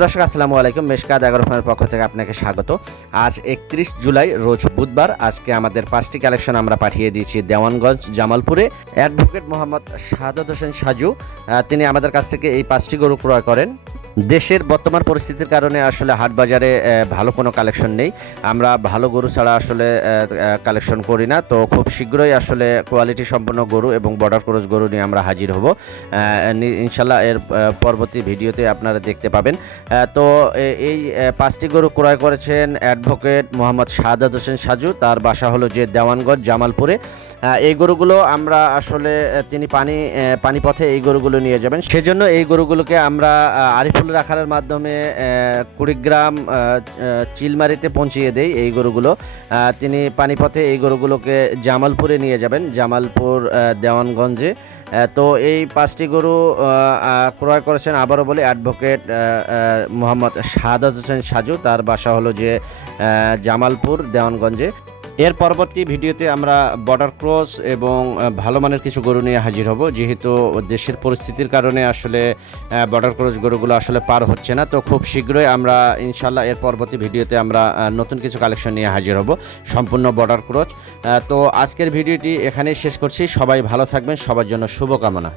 দর্শক, আসসালামু আলাইকুম। মেশকাদ এগারো ফোনের পক্ষ থেকে আপনাকে স্বাগত। আজ একত্রিশ জুলাই, রোজ বুধবার। আজকে আমাদের পাঁচটি কালেকশন আমরা পাঠিয়ে দিয়েছি দেওয়ানগঞ্জ, জামালপুরে। অ্যাডভোকেট মোহাম্মদ শাহাদত হোসেন সাজু তিনি আমাদের কাছ থেকে এই পাঁচটি গরু ক্রয় করেন। দেশের বর্তমান পরিস্থিতির কারণে আসলে হাট বাজারে ভালো কোনো কালেকশন নেই। আমরা ভালো গরু ছাড়া আসলে কালেকশন করি না। তো খুব শীঘ্রই আসলে কোয়ালিটি সম্পন্ন গরু এবং বর্ডার ক্রস গরু নিয়ে আমরা হাজির হব। ইনশাল্লাহ এর পরবর্তী ভিডিওতে আপনারা দেখতে পাবেন। তো এই পাঁচটি গরু ক্রয় করেছেন অ্যাডভোকেট মোহাম্মদ শাহাদাত হোসেন সাজু। তার বাসা হলো যে দেওয়ানগঞ্জ জামালপুরে। এই গরুগুলো আমরা আসলে তিনি পানি পানিপথে এই গরুগুলো নিয়ে যাবেন। সেজন্য এই গরুগুলোকে আমরা আহ, আরিফুল রাখালের মাধ্যমে কুড়িগ্রাম চিলমারিতে পৌঁছিয়ে দেই এই গরুগুলো। তিনি পানিপথে এই গরুগুলোকে জামালপুরে নিয়ে যাবেন, জামালপুর দেওয়ানগঞ্জে। তো এই পাঁচটি গরু ক্রয় করেছেন আবারও বলে অ্যাডভোকেট মোহাম্মদ শাহাদাত হোসেন সাজু। তার বাসা হলো যে জামালপুর, দেওয়ানগঞ্জে। এর পরবর্তী ভিডিওতে আমরা বর্ডার ক্রস এবং ভালো মানের কিছু গরু নিয়ে হাজির হব। যেহেতু দেশের পরিস্থিতির কারণে আসলে বর্ডার ক্রস গরুগুলো আসলে পার হচ্ছে না, তো খুব শীঘ্রই আমরা ইনশাল্লাহ এর পরবর্তী ভিডিওতে আমরা নতুন কিছু কালেকশন নিয়ে হাজির হব, সম্পূর্ণ বর্ডার ক্রস তো আজকের ভিডিওটি এখানেই শেষ করছি। সবাই ভালো থাকবেন, সবার জন্য শুভকামনা।